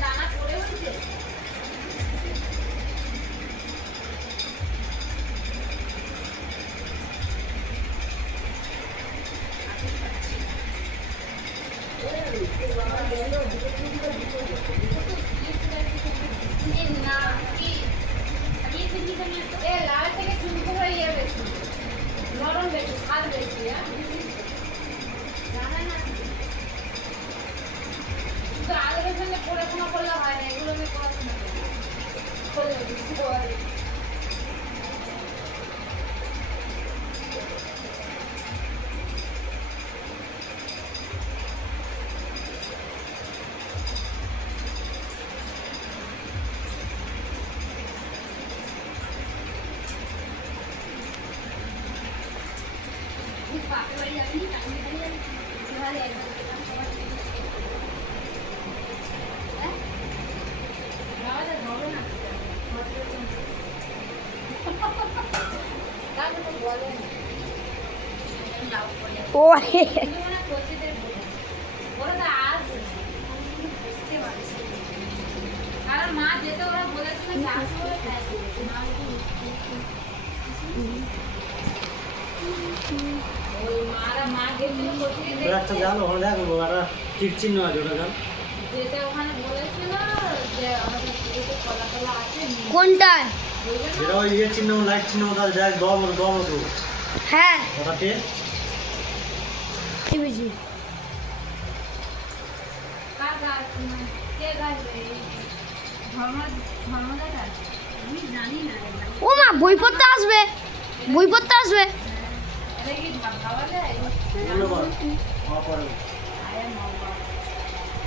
দানা পড়ে হচ্ছে লাল থেকে চুলকো হয়ে ইয়ে বেশি নরম বেশি স্বাদ বেশি জানা না শুধু আলুর সঙ্গে পড়াশোনা করলে হয় না এগুলো আমি পড়াশোনা করলে বেশি বলে কারণ মা যেতে ওরা বলেছিল একটা জাল ওখানে দেখো একটা তীর চিহ্ন আছে ওটা জাল যেটা ওখানে বলেছিল যে আমাদের কলা কলা আছে কোনটায়? যেটা ওই ইয়ে চিহ্ন লাইট চিহ্ন ওটা যায় দম মতো হ্যাঁ ওটাকে এই বুঝি কার গাছ কে গাছ ধর্মদার গাছ আমি জানি না ও মা বই পড়তে আসবে, বই পড়তে আসবে। এটা কি খাওয়া যায় ধন্যবাদ। আরে